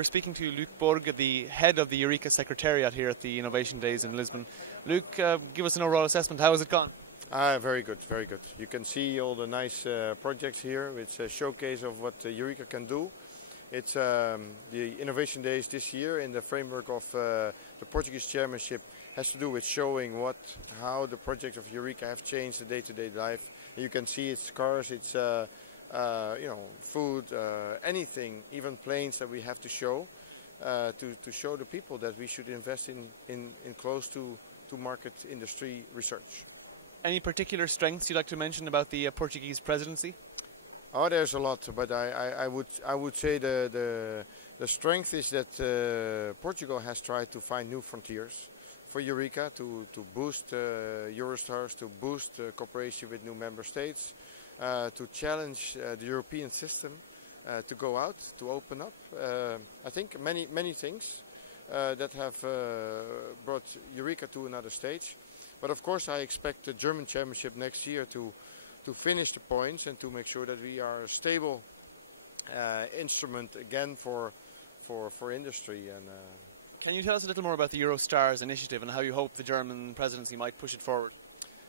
We're speaking to Luuk Borg, the head of the Eureka Secretariat here at the Innovation Days in Lisbon. Luuk, give us an overall assessment. How has it gone? Very good, very good. You can see all the nice projects here. It's a showcase of what Eureka can do. It's the Innovation Days this year in the framework of the Portuguese chairmanship has to do with showing how the projects of Eureka have changed the day-to-day life. And you can see it's cars, it's food, anything, even planes that we have to show to show the people that we should invest in close to market industry research. Any particular strengths you'd like to mention about the Portuguese presidency? Oh, there's a lot, but I would say the strength is that Portugal has tried to find new frontiers for Eureka to boost Eurostars, to boost cooperation with new member states, to challenge the European system, to go out, to open up. I think many things that have brought Eureka to another stage. But of course I expect the German chairmanship next year to finish the points and to make sure that we are a stable instrument again for industry. And can you tell us a little more about the Eurostars initiative and how you hope the German presidency might push it forward?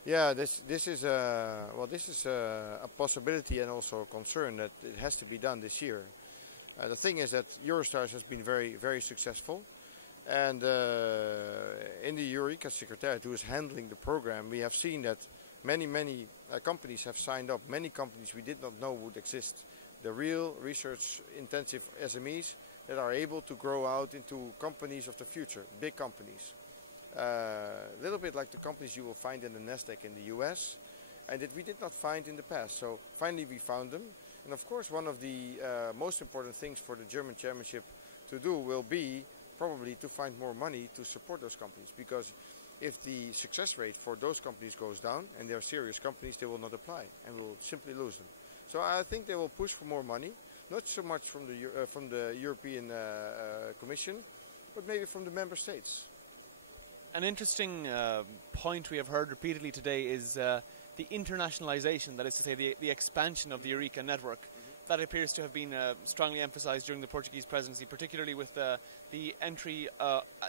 Yeah, this is a possibility and also a concern that it has to be done this year. The thing is that Eurostars has been very successful, and in the Eureka Secretariat, who is handling the program, we have seen that many companies have signed up. Many companies we did not know would exist. The real research-intensive SMEs that are able to grow out into companies of the future, big companies. A little bit like the companies you will find in the Nasdaq in the US, and that we did not find in the past. So finally we found them. And of course one of the most important things for the German chairmanship to do will be probably to find more money to support those companies. Because if the success rate for those companies goes down, and they're serious companies, they will not apply and will simply lose them. So I think they will push for more money, not so much from the European Commission, but maybe from the member states. An interesting point we have heard repeatedly today is the internationalization, that is to say the expansion of the Eureka network. That appears to have been strongly emphasized during the Portuguese presidency, particularly with the entry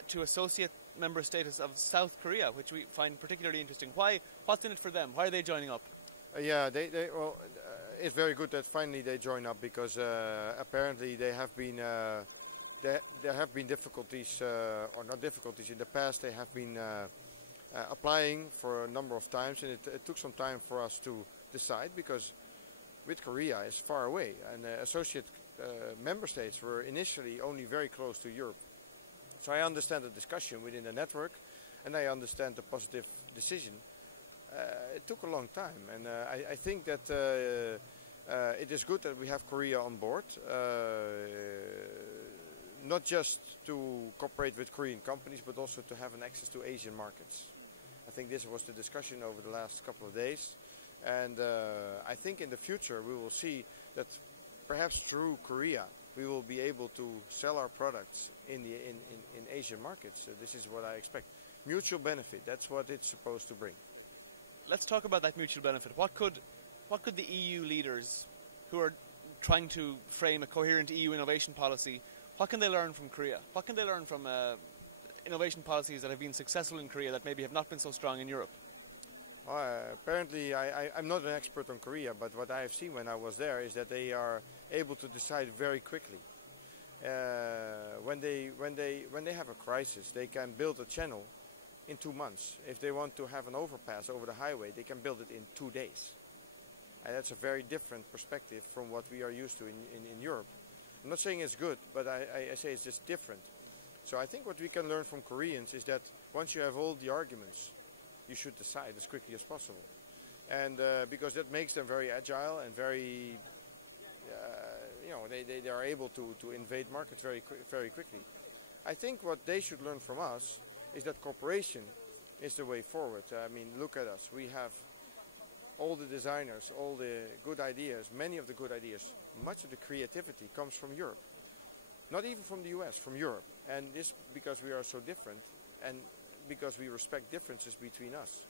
to associate member status of South Korea, which we find particularly interesting. What's in it for them? Why are they joining up? Yeah, it's very good that finally they join up, because apparently they have been there have been difficulties, or not difficulties, in the past they have been applying for a number of times, and it took some time for us to decide, because with Korea is far away, and associate member states were initially only very close to Europe. So I understand the discussion within the network, and I understand the positive decision. It took a long time, and I think that it is good that we have Korea on board. Not just to cooperate with Korean companies, but also to have an access to Asian markets. I think this was the discussion over the last couple of days, and I think in the future we will see that perhaps through Korea we will be able to sell our products in Asian markets. This is what I expect. Mutual benefit, that's what it's supposed to bring. Let's talk about that mutual benefit. What could the EU leaders, who are trying to frame a coherent EU innovation policy, what can they learn from Korea? What can they learn from innovation policies that have been successful in Korea that maybe have not been so strong in Europe? Apparently, I'm not an expert on Korea, but what I have seen when I was there is that they are able to decide very quickly. When they have a crisis, they can build a channel in 2 months. If they want to have an overpass over the highway, they can build it in 2 days. And that's a very different perspective from what we are used to in Europe. I'm not saying it's good, but I say it's just different. So I think what we can learn from Koreans is that once you have all the arguments, you should decide as quickly as possible. And because that makes them very agile and very, they are able to invade markets very quickly. I think what they should learn from us is that cooperation is the way forward. I mean, look at us. We have all the designers, all the good ideas, many of the good ideas. Much of the creativity comes from Europe. Not even from the US, from Europe. And this because we are so different and because we respect differences between us.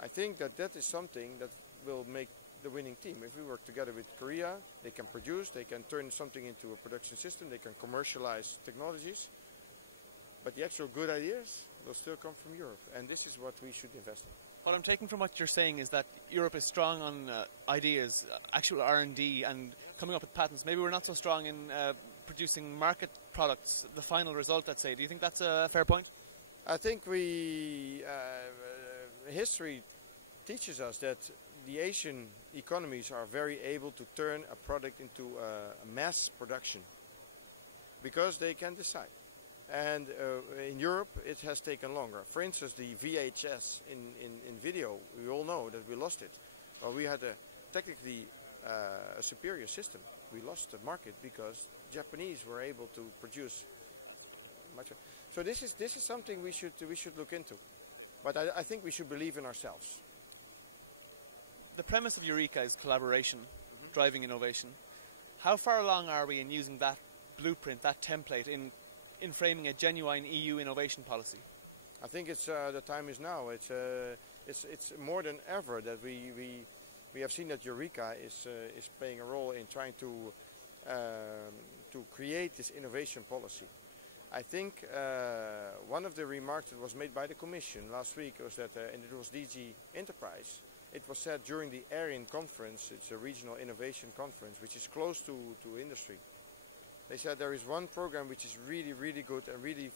I think that is something that will make the winning team. If we work together with Korea, they can produce, they can turn something into a production system, they can commercialize technologies. But the actual good ideas will still come from Europe, and this is what we should invest in. What I'm taking from what you're saying is that Europe is strong on ideas, actual R&D, and coming up with patents. Maybe we're not so strong in producing market products, the final result, let's say. Do you think that's a fair point? I think history teaches us that the Asian economies are very able to turn a product into a mass production because they can decide. And in Europe, it has taken longer. For instance, the VHS in video, we all know that we lost it. Well, we had technically a superior system. We lost the market because Japanese were able to produce much. So this is something we should look into. But I think we should believe in ourselves. The premise of Eureka is collaboration, driving innovation. How far along are we in using that blueprint, that template, in framing a genuine EU innovation policy? I think it's the time is now. It's more than ever that we have seen that Eureka is playing a role in trying to create this innovation policy. I think one of the remarks that was made by the Commission last week was that, and it was DG Enterprise, it was said during the ARIN conference, it's a regional innovation conference, which is close to industry. They said there is one program which is really, really good and really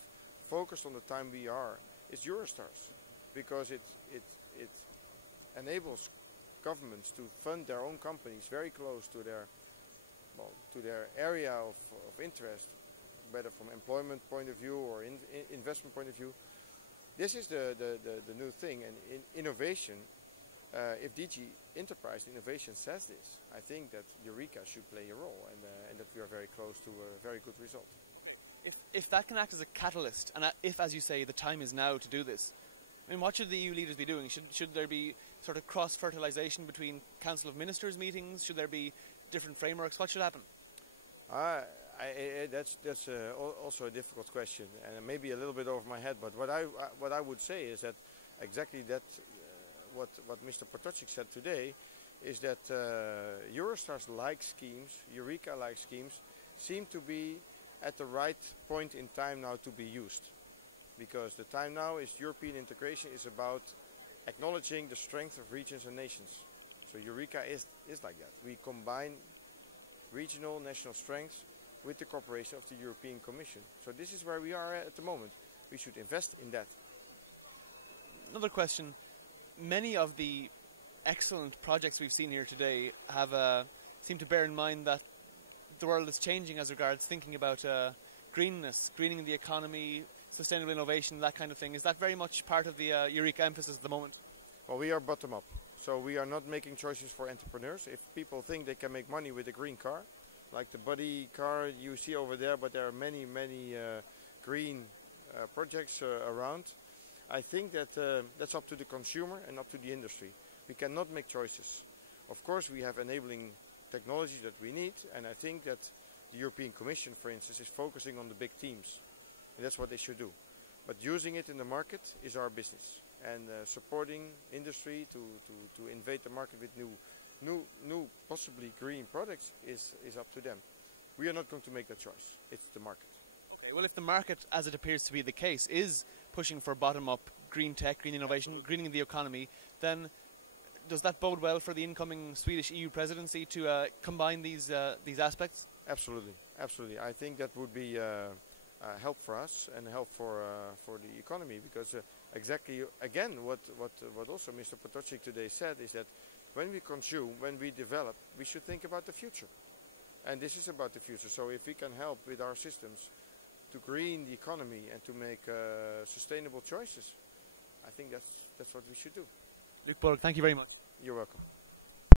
focused on the time we are. It's Eurostars, because it enables governments to fund their own companies very close to their area of interest, whether from employment point of view or investment point of view. This is the new thing, and in innovation, if DG Enterprise Innovation says this, I think that Eureka should play a role, and that we are very close to a very good result. If that can act as a catalyst, and if, as you say, the time is now to do this, I mean, what should the EU leaders be doing? Should there be sort of cross-fertilization between Council of Ministers meetings? Should there be different frameworks? What should happen? That's also a difficult question, and maybe a little bit over my head. But what I would say is that exactly that. What Mr. Potocnik said today is that Eurostars-like schemes, Eureka-like schemes, seem to be at the right point in time now to be used. Because the time now is European integration is about acknowledging the strength of regions and nations. So Eureka is like that. We combine regional, national strengths with the cooperation of the European Commission. So this is where we are at the moment. We should invest in that. Another question. Many of the excellent projects we've seen here today have seem to bear in mind that the world is changing as regards thinking about greenness, greening the economy, sustainable innovation, that kind of thing. Is that very much part of the Eureka emphasis at the moment? Well, we are bottom up. So we are not making choices for entrepreneurs. If people think they can make money with a green car, like the buddy car you see over there, but there are many green projects around. I think that that's up to the consumer and up to the industry. We cannot make choices. Of course, we have enabling technologies that we need, and I think that the European Commission, for instance, is focusing on the big themes, and that's what they should do. But using it in the market is our business, and supporting industry to invade the market with new possibly green products is up to them. We are not going to make that choice. It's the market. Okay, well, if the market, as it appears to be the case, is pushing for bottom-up green tech, green innovation, greening the economy, then does that bode well for the incoming Swedish EU presidency to combine these aspects? Absolutely, absolutely. I think that would be help for us and help for the economy, because exactly again what also Mr. Potocnik today said is that when we consume, when we develop, we should think about the future, and this is about the future. So if we can help with our systems to green the economy and to make sustainable choices, I think that's what we should do. Luuk Borg, thank you very much. You're welcome.